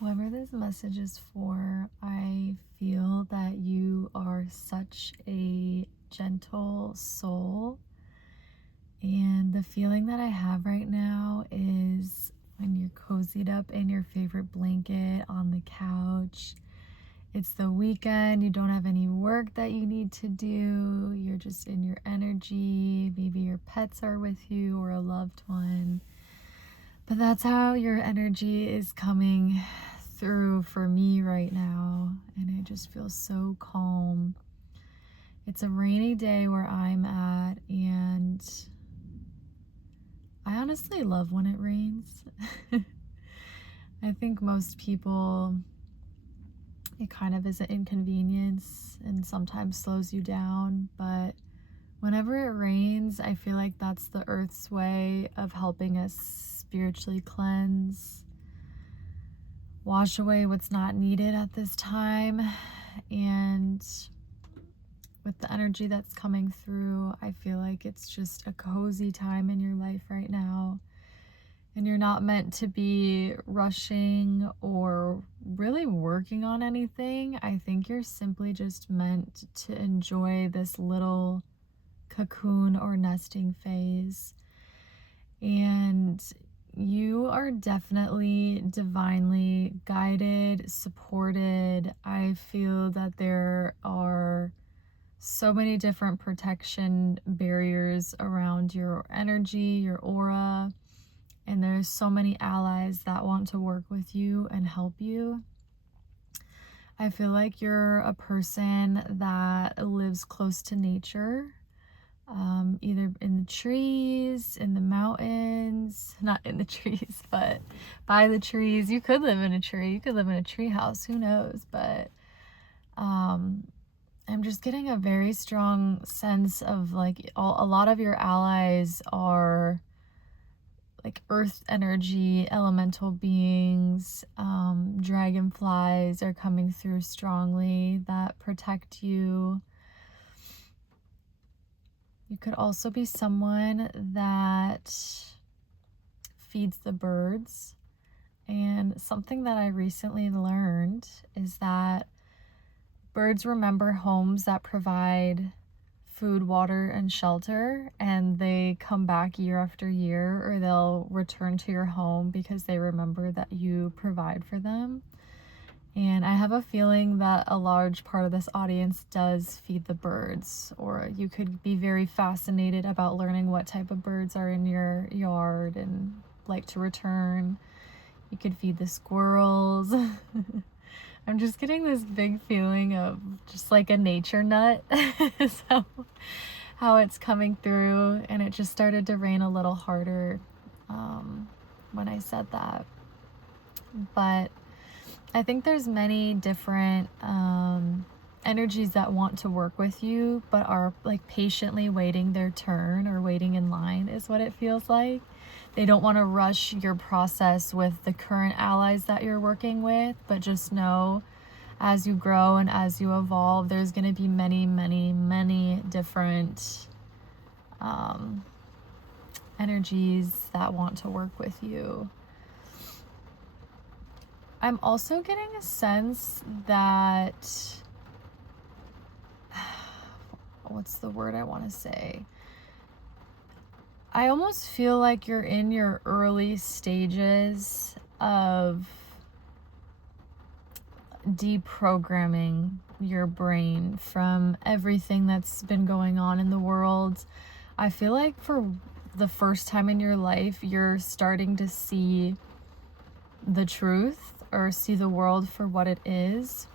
Whoever this message is for, I feel that you are such a gentle soul. And the feeling that I have right now is when you're cozied up in your favorite blanket on the couch. It's the weekend, you don't have any work that you need to do, you're just in your energy. Maybe your pets are with you or a loved one. But that's how your energy is coming through for me right now, and it just feels so calm. It's a rainy day where I'm at, and I honestly love when it rains. I think most people, it kind of is an inconvenience and sometimes slows you down, but whenever it rains, I feel like that's the earth's way of helping us spiritually cleanse, wash away what's not needed at this time. And with the energy that's coming through, I feel like it's just a cozy time in your life right now. And you're not meant to be rushing or really working on anything. I think you're simply just meant to enjoy this little cocoon or nesting phase. And you are definitely divinely guided, supported. I feel that there are so many different protection barriers around your energy, your aura, and there's so many allies that want to work with you and help you. I feel like you're a person that lives close to nature, either in the trees, in the mountains, not in the trees, but by the trees. You could live in a tree, you could live in a tree house, who knows? But I'm just getting a very strong sense of like a lot of your allies are like earth energy, elemental beings. Dragonflies are coming through strongly that protect you. You could also be someone that feeds the birds. And something that I recently learned is that birds remember homes that provide food, water, and shelter, and they come back year after year, or they'll return to your home because they remember that you provide for them. And I have a feeling that a large part of this audience does feed the birds, or you could be very fascinated about learning what type of birds are in your yard and like to return. You could feed the squirrels. I'm just getting this big feeling of just like a nature nut. So how it's coming through, and it just started to rain a little harder when I said that. But I think there's many different energies that want to work with you, but are like patiently waiting their turn or waiting in line is what it feels like. They don't want to rush your process with the current allies that you're working with, but just know as you grow and as you evolve, there's going to be many, many, many different energies that want to work with you. I'm also getting a sense that, what's the word I want to say? I almost feel like you're in your early stages of deprogramming your brain from everything that's been going on in the world. I feel like for the first time in your life, you're starting to see the truth or see the world for what it is.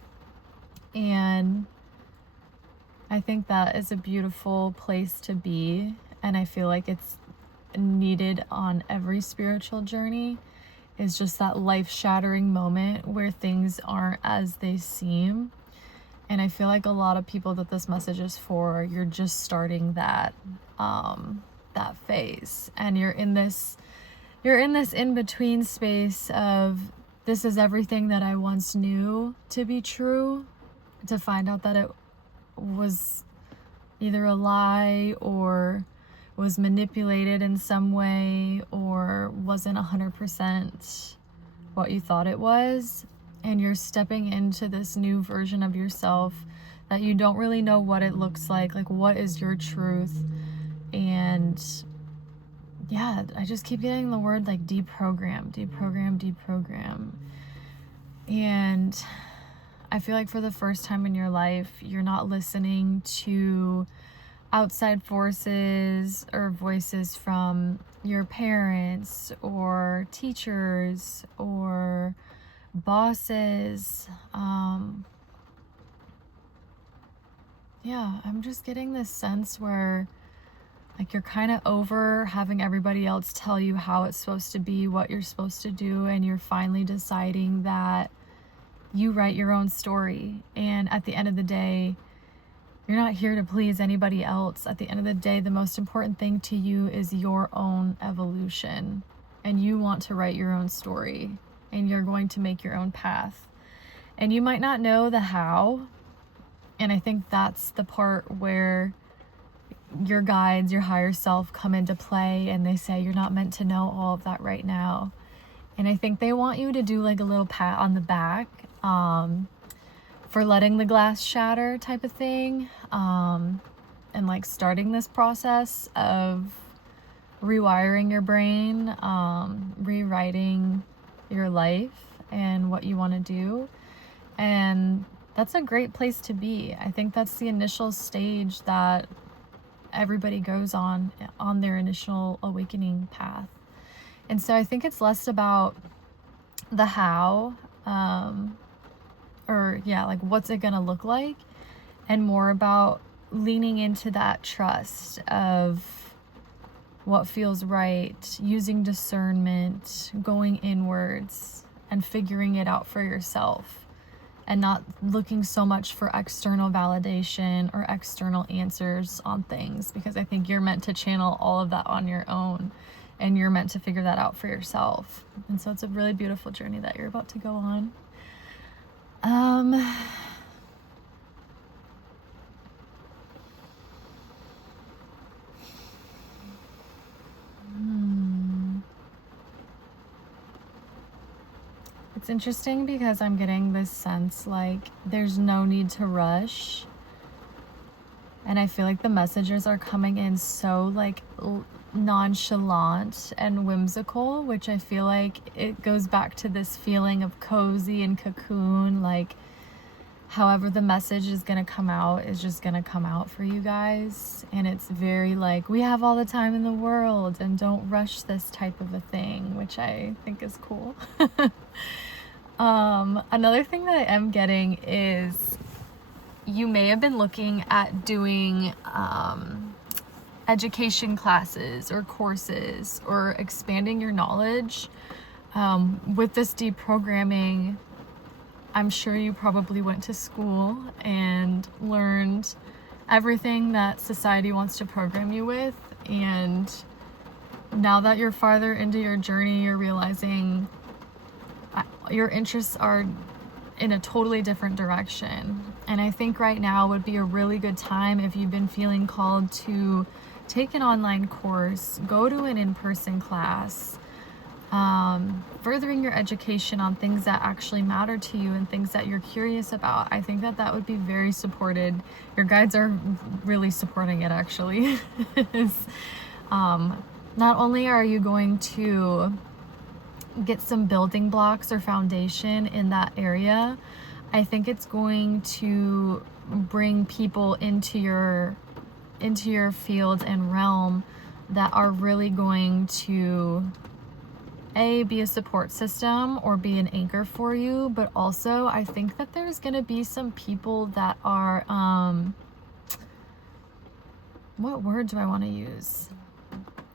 And I think that is a beautiful place to be. And I feel like it's needed on every spiritual journey, is just that life-shattering moment where things aren't as they seem. And I feel like a lot of people that this message is for, you're just starting that phase, and you're in this in-between space of, this is everything that I once knew to be true, to find out that it was either a lie or was manipulated in some way or wasn't 100% what you thought it was, and you're stepping into this new version of yourself that you don't really know what it looks like what is your truth. And yeah, I just keep getting the word like deprogram, deprogram, deprogram. And I feel like for the first time in your life, you're not listening to outside forces or voices from your parents or teachers or bosses. Yeah, I'm just getting this sense where like you're kind of over having everybody else tell you how it's supposed to be, what you're supposed to do, and you're finally deciding that you write your own story. And at the end of the day, you're not here to please anybody else. At the end of the day, the most important thing to you is your own evolution. And you want to write your own story. And you're going to make your own path. And you might not know the how. And I think that's the part where your guides, your higher self come into play. And they say you're not meant to know all of that right now. And I think they want you to do like a little pat on the back. For letting the glass shatter type of thing, and like starting this process of rewiring your brain, rewriting your life and what you want to do. And that's a great place to be. I think that's the initial stage that everybody goes on their initial awakening path. And so I think it's less about the how, like what's it gonna look like, and more about leaning into that trust of what feels right, using discernment, going inwards and figuring it out for yourself, and not looking so much for external validation or external answers on things, because I think you're meant to channel all of that on your own, and you're meant to figure that out for yourself. And so it's a really beautiful journey that you're about to go on. It's interesting because I'm getting this sense like there's no need to rush. And I feel like the messages are coming in so like nonchalant and whimsical, which I feel like it goes back to this feeling of cozy and cocoon, like however the message is going to come out is just going to come out for you guys. And it's very like, we have all the time in the world and don't rush this type of a thing, which I think is cool. Another thing that I am getting is you may have been looking at doing education classes or courses or expanding your knowledge. With this deprogramming, I'm sure you probably went to school and learned everything that society wants to program you with. And now that you're farther into your journey, you're realizing your interests are in a totally different direction. And I think right now would be a really good time, if you've been feeling called, to take an online course, go to an in-person class, furthering your education on things that actually matter to you and things that you're curious about. I think that that would be very supported. Your guides are really supporting it, actually. Not only are you going to get some building blocks or foundation in that area, I think it's going to bring people into your field and realm that are really going to be a support system or be an anchor for you. But also I think that there's going to be some people that are what word do I want to use?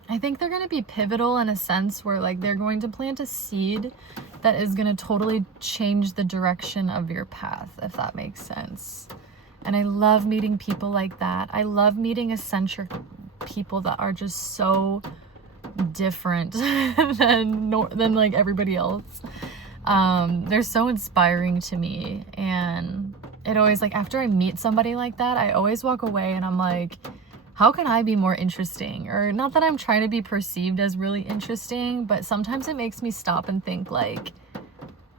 I think they're going to be pivotal in a sense where like they're going to plant a seed that is going to totally change the direction of your path, if that makes sense. And I love meeting people like that. I love meeting eccentric people that are just so different than like everybody else. They're so inspiring to me. And it always, like, after I meet somebody like that, I always walk away and I'm like, how can I be more interesting? Or not that I'm trying to be perceived as really interesting, but sometimes it makes me stop and think like,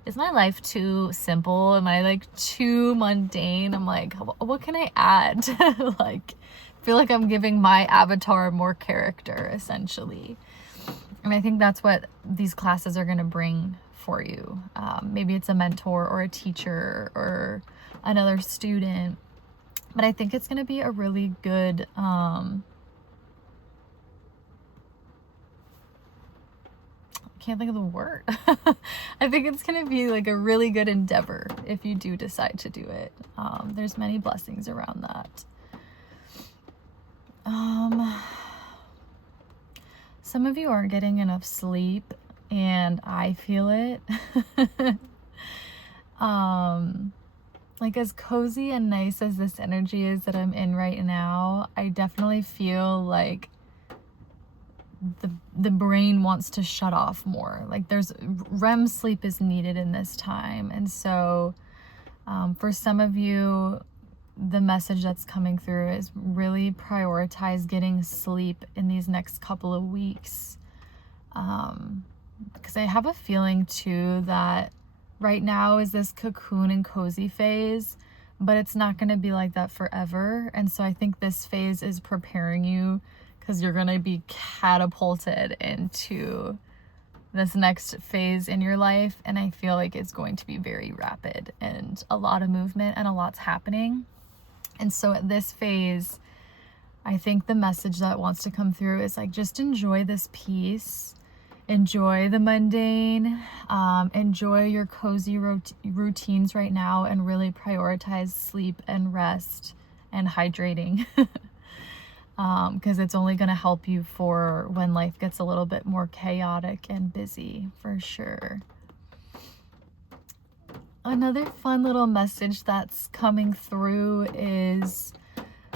is my life too simple? Am I like too mundane? I'm like, what can I add to like feel like I'm giving my avatar more character, essentially? And I think that's what these classes are going to bring for you. Maybe it's a mentor or a teacher or another student, but I think it's going to be a really good can't think of the word. I think it's gonna be like a really good endeavor if you do decide to do it. There's many blessings around that. Some of you aren't getting enough sleep, and I feel it. Like, as cozy and nice as this energy is that I'm in right now, I definitely feel like the brain wants to shut off more. Like, there's REM sleep is needed in this time. And so for some of you, the message that's coming through is really prioritize getting sleep in these next couple of weeks, because I have a feeling too that right now is this cocoon and cozy phase, but it's not going to be like that forever. And so I think this phase is preparing you, because you're going to be catapulted into this next phase in your life. And I feel like it's going to be very rapid and a lot of movement and a lot's happening. And so at this phase, I think the message that wants to come through is like, just enjoy this peace, enjoy the mundane, enjoy your cozy routines right now, and really prioritize sleep and rest and hydrating. Because it's only going to help you for when life gets a little bit more chaotic and busy, for sure. Another fun little message that's coming through is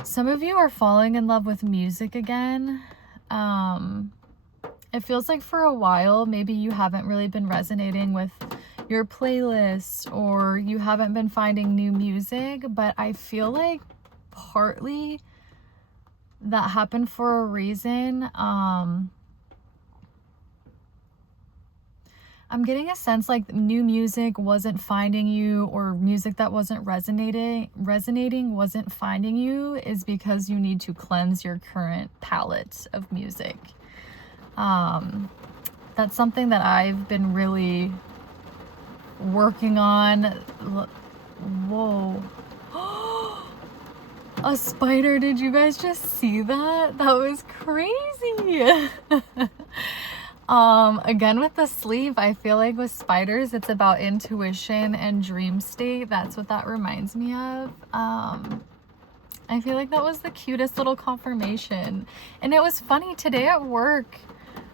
some of you are falling in love with music again. It feels like for a while, maybe you haven't really been resonating with your playlist, or you haven't been finding new music, but I feel like partly that happened for a reason. I'm getting a sense like new music wasn't finding you, or music that wasn't resonating wasn't finding you, is because you need to cleanse your current palette of music. That's something that I've been really working on. Whoa. A spider, did you guys just see that? That was crazy. Again, with the sleep, I feel like with spiders, it's about intuition and dream state. That's what that reminds me of. I feel like that was the cutest little confirmation. And it was funny, today at work,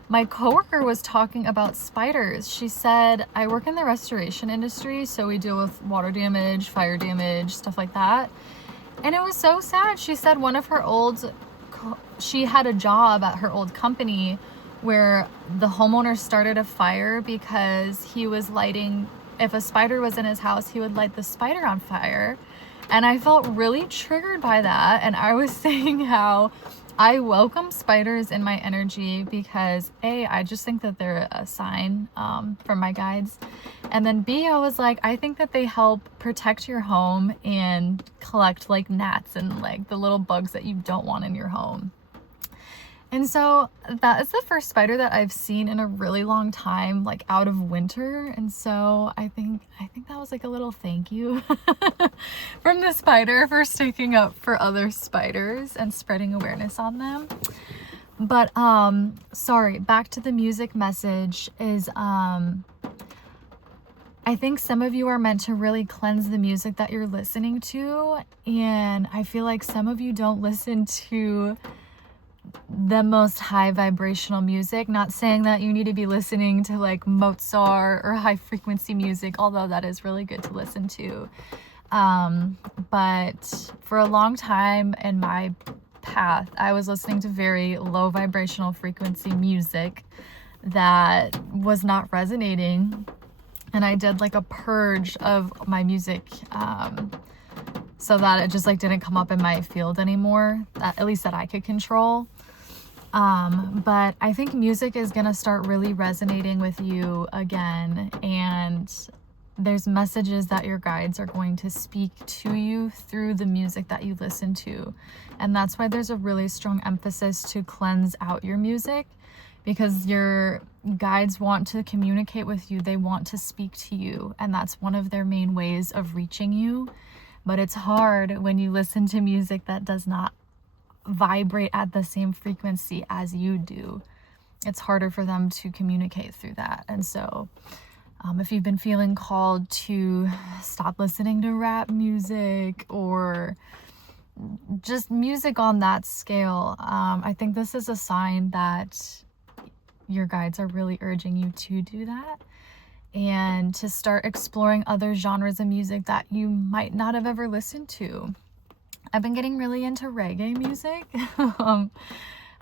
my coworker was talking about spiders. She said, I work in the restoration industry, so we deal with water damage, fire damage, stuff like that. And it was so sad. She said she had a job at her old company where the homeowner started a fire because he was lighting, if a spider was in his house, he would light the spider on fire. And I felt really triggered by that. And I was saying how I welcome spiders in my energy because A, I just think that they're a sign from my guides. And then B, I was like, I think that they help protect your home and collect like gnats and like the little bugs that you don't want in your home. And so that is the first spider that I've seen in a really long time, like out of winter. And so I think that was like a little thank you from the spider for sticking up for other spiders and spreading awareness on them. But sorry, back to the music message is I think some of you are meant to really cleanse the music that you're listening to. And I feel like some of you don't listen to the most high vibrational music. Not saying that you need to be listening to like Mozart or high frequency music, although that is really good to listen to. But for a long time in my path, I was listening to very low vibrational frequency music that was not resonating. And I did like a purge of my music, so that it just like didn't come up in my field anymore, at least that I could control. But I think music is gonna start really resonating with you again, and there's messages that your guides are going to speak to you through the music that you listen to. And that's why there's a really strong emphasis to cleanse out your music, because your guides want to communicate with you. They want to speak to you, and that's one of their main ways of reaching you. But it's hard when you listen to music that does not vibrate at the same frequency as you do. It's harder for them to communicate through that. And so if you've been feeling called to stop listening to rap music or just music on that scale, I think this is a sign that your guides are really urging you to do that, and to start exploring other genres of music that you might not have ever listened to. I've been getting really into reggae music,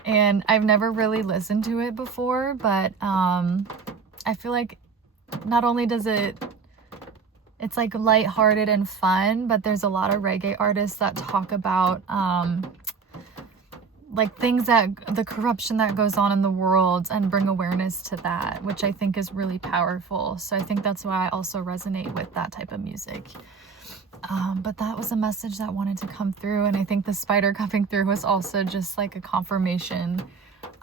and I've never really listened to it before, but I feel like not only does it's like lighthearted and fun, but there's a lot of reggae artists that talk about like things that the corruption that goes on in the world and bring awareness to that, which I think is really powerful. So I think that's why I also resonate with that type of music. But that was a message that wanted to come through, and I think the spider coming through was also just like a confirmation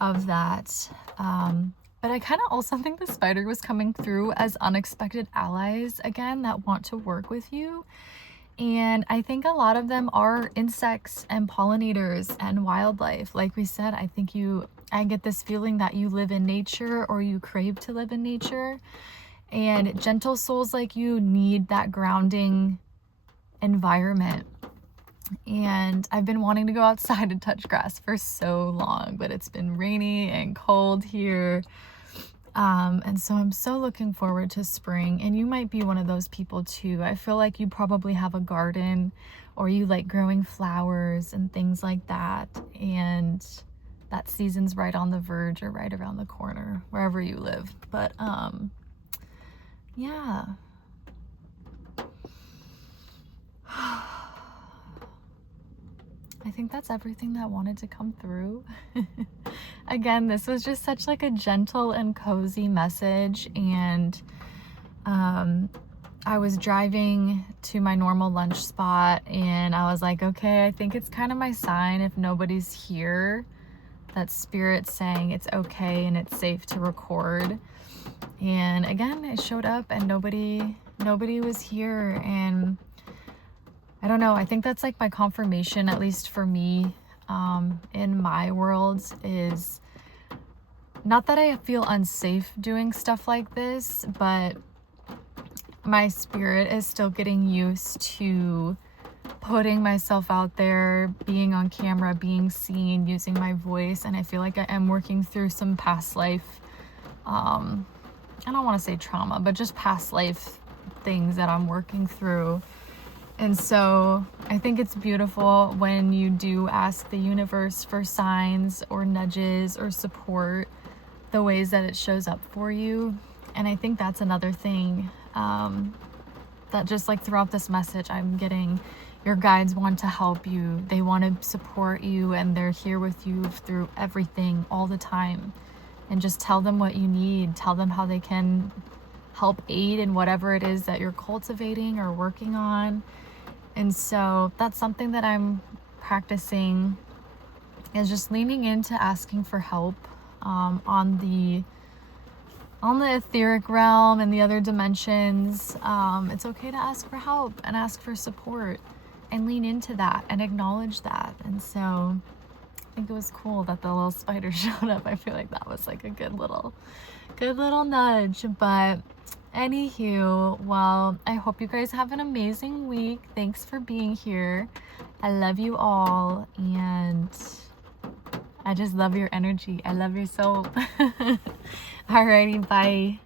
of that. But I kind of also think the spider was coming through as unexpected allies again that want to work with you. And I think a lot of them are insects and pollinators and wildlife. Like we said, I get this feeling that you live in nature, or you crave to live in nature. And gentle souls like you need that grounding environment. And I've been wanting to go outside and touch grass for so long, but it's been rainy and cold here. And so I'm so looking forward to spring, and you might be one of those people too. I feel like you probably have a garden, or you like growing flowers and things like that, and that season's right on the verge or right around the corner wherever you live. But yeah. I think that's everything that wanted to come through. Again, this was just such like a gentle and cozy message, and I was driving to my normal lunch spot, and I was like, okay, I think it's kind of my sign, if nobody's here, that spirit's saying it's okay and it's safe to record. And again, I showed up and nobody was here, and I don't know, I think that's like my confirmation, at least for me, in my world, is not that I feel unsafe doing stuff like this, but my spirit is still getting used to putting myself out there, being on camera, being seen, using my voice, and I feel like I am working through some past life, I don't want to say trauma, but just past life things that I'm working through. And so I think it's beautiful when you do ask the universe for signs or nudges or support, the ways that it shows up for you. And I think that's another thing that just like throughout this message I'm getting, your guides want to help you. They want to support you, and they're here with you through everything all the time. And just tell them what you need. Tell them how they can help aid in whatever it is that you're cultivating or working on. And so that's something that I'm practicing, is just leaning into asking for help on the etheric realm and the other dimensions. It's okay to ask for help and ask for support and lean into that and acknowledge that. And so I think it was cool that the little spider showed up. I feel like that was like a good little nudge. But anywho, well, I hope you guys have an amazing week. Thanks for being here. I love you all, and I just love your energy. I love your soul. Alrighty, bye.